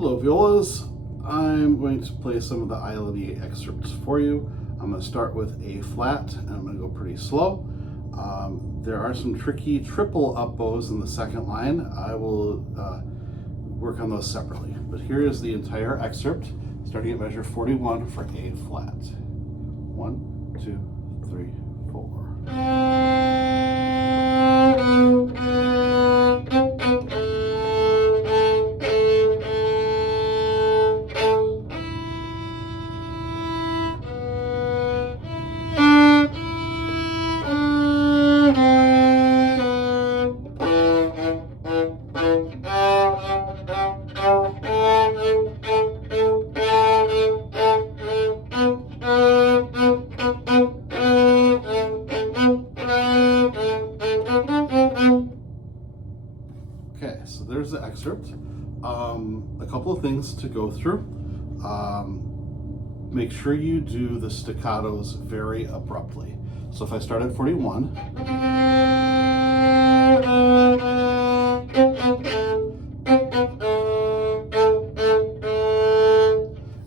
Hello violas, I'm going to play some of the ILMEA excerpts for you. I'm going to start with A flat and I'm going to go pretty slow. There are some tricky triple up bows in the second line. I will work on those separately, but here is the entire excerpt starting at measure 41 for A flat. 1, 2, 3, 4. Okay, so there's the excerpt. A couple of things to go through. Make sure you do the staccatos very abruptly. So if I start at 41,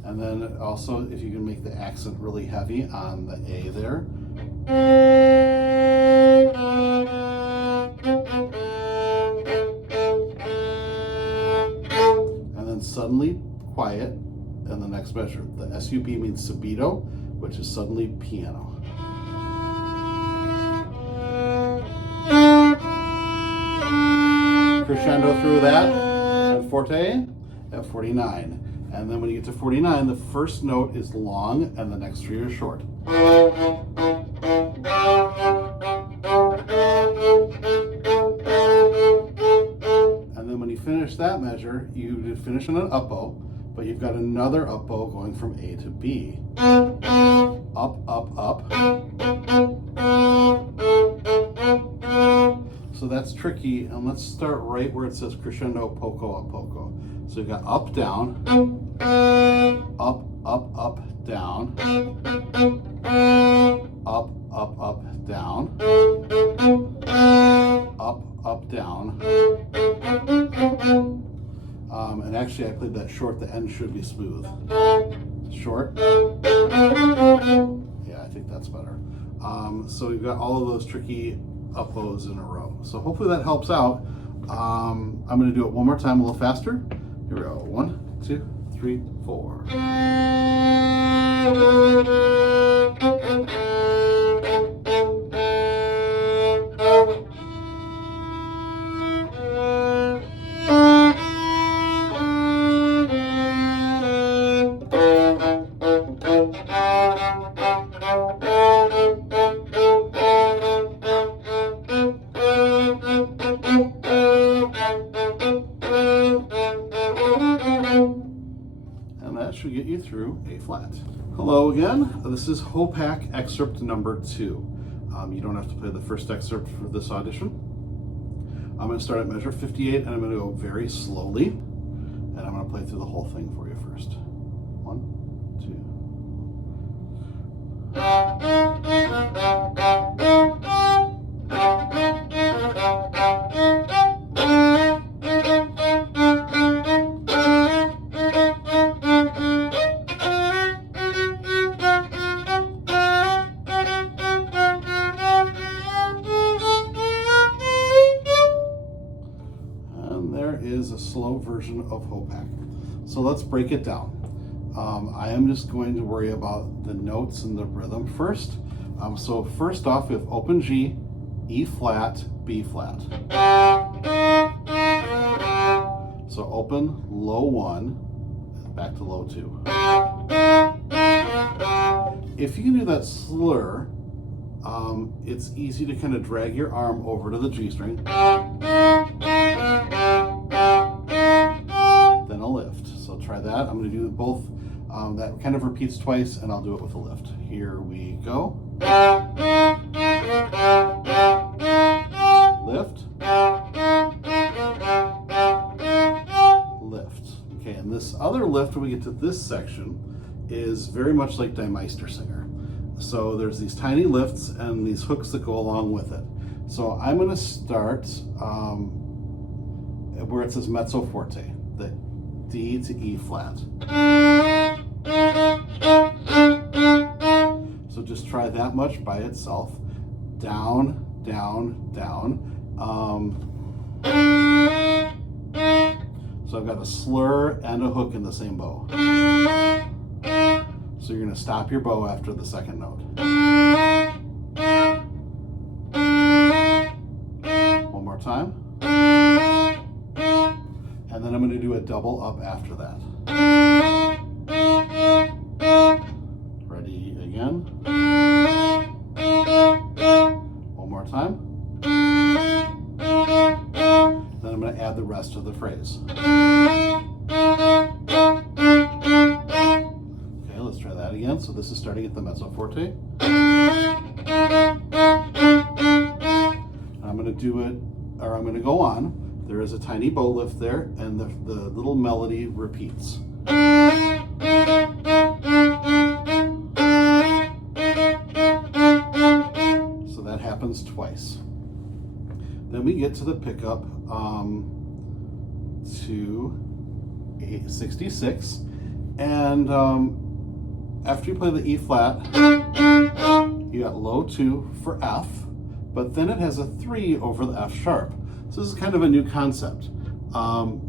and then also if you can make the accent really heavy on the A there. Suddenly quiet in the next measure. The SUP means subito, which is suddenly piano. Crescendo through that at forte at 49. And then when you get to 49, the first note is long and the next three are short. Finish that measure, you did finish on an up bow, but you've got another up bow going from A to B. Up, up, up. So that's tricky, and let's start right where it says crescendo, poco, up, poco. So you've got up, down, up, up, up, down, up, up, up, down, up, down. And actually I played that short, the end should be smooth. Short. Yeah, I think that's better. So we've got all of those tricky up bows in a row. So hopefully that helps out. I'm going to do it one more time a little faster. Here we go. 1, 2, 3, 4. Should get you through A flat. Hello again, this is Hopak excerpt number 2. You don't have to play the first excerpt for this audition. I'm going to start at measure 58 and I'm going to go very slowly, and I'm going to play through the whole thing for you first. 1, 2. Is a slow version of Hopak. So let's break it down. I am just going to worry about the notes and the rhythm first. So first off, we have open G, E flat, B flat. So open, low 1, back to low 2. If you can do that slur, it's easy to kind of drag your arm over to the G string. Then a lift. So try that. I'm going to do both. That kind of repeats twice, and I'll do it with a lift. Here we go. Lift. Lift. Okay, and this other lift, when we get to this section, is very much like Die Meistersinger. So there's these tiny lifts and these hooks that go along with it. So I'm going to start where it says mezzo forte, the D to E flat. So just try that much by itself. Down, down, down. So I've got a slur and a hook in the same bow. So you're going to stop your bow after the second note. One more time. And then I'm going to do a double up after that. Ready again. One more time. Then I'm going to add the rest of the phrase. Okay, let's try that again. So this is starting at the mezzo forte. I'm going to do it, or I'm going to go on. There is a tiny bow lift there, and the little melody repeats. So that happens twice. Then we get to the pickup to 866, and after you play the E flat, you got low 2 for F, but then it has a 3 over the F sharp. So this is kind of a new concept.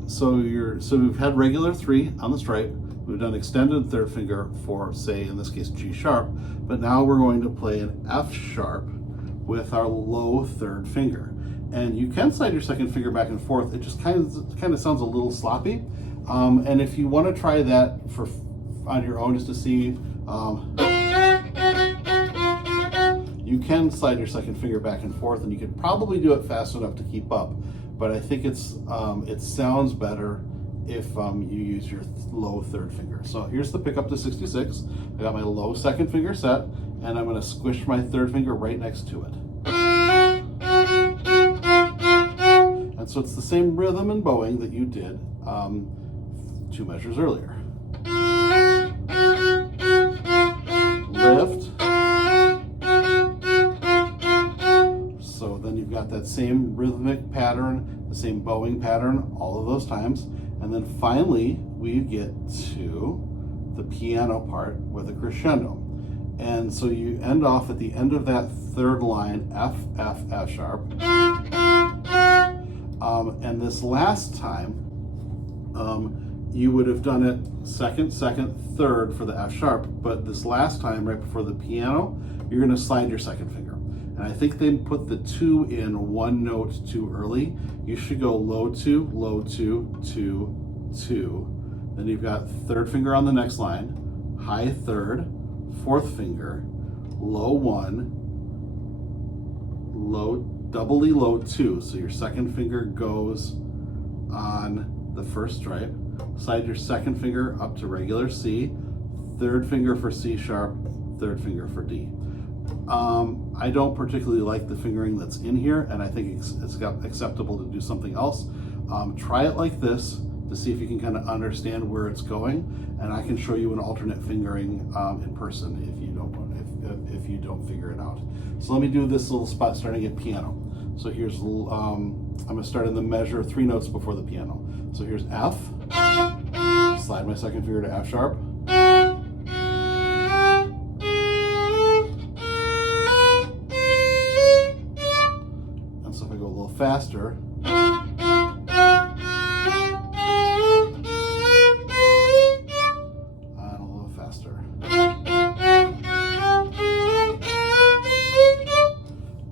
So we've had regular 3 on the stripe. We've done extended third finger for, say, in this case, G sharp, but now we're going to play an F sharp with our low third finger. And you can slide your second finger back and forth. It just kind of sounds a little sloppy. And if you want to try that on your own just to see, you can slide your second finger back and forth, and you could probably do it fast enough to keep up. But I think it sounds better if you use your low third finger. So here's the pickup to 66. I got my low second finger set, and I'm going to squish my third finger right next to it. And so it's the same rhythm and bowing that you did 2 measures earlier. Lift. So then you've got that same rhythmic pattern, the same bowing pattern, all of those times. And then finally, we get to the piano part with a crescendo. And so you end off at the end of that third line, F, F, F sharp. And this last time, you would have done it second, second, third for the F sharp, but this last time, right before the piano, you're going to slide your second finger. And I think they put the 2 in 1 note too early. You should go low 2, low 2, 2, 2. Then you've got third finger on the next line, high third, fourth finger, low 1, low, doubly low 2. So your second finger goes on the first stripe. Slide your second finger up to regular C, third finger for C sharp, third finger for D. I don't particularly like the fingering that's in here, and I think it's acceptable to do something else. Try it like this to see if you can kind of understand where it's going, and I can show you an alternate fingering in person if you don't figure it out. So let me do this little spot starting at piano. So here's I'm going to start in the measure 3 notes before the piano. So here's F, slide my second finger to F sharp, and so if I go a little faster, and a little faster.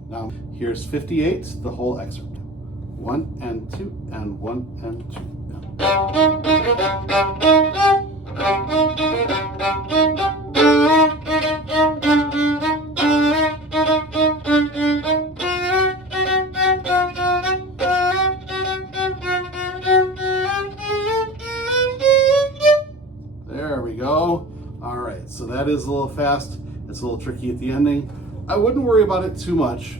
Now here's 58, the whole excerpt. 1 and 2 and 1 and 2. There we go. All right, so that is a little fast. It's a little tricky at the ending. I wouldn't worry about it too much.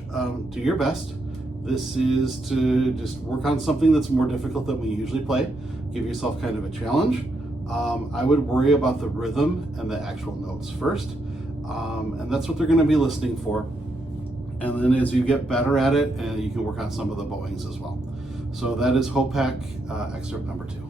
Do your best. This is to just work on something that's more difficult than we usually play. Give yourself kind of a challenge. I would worry about the rhythm and the actual notes first. And that's what they're going to be listening for. And then as you get better at it, you can work on some of the bowings as well. So that is HOPAC excerpt number 2.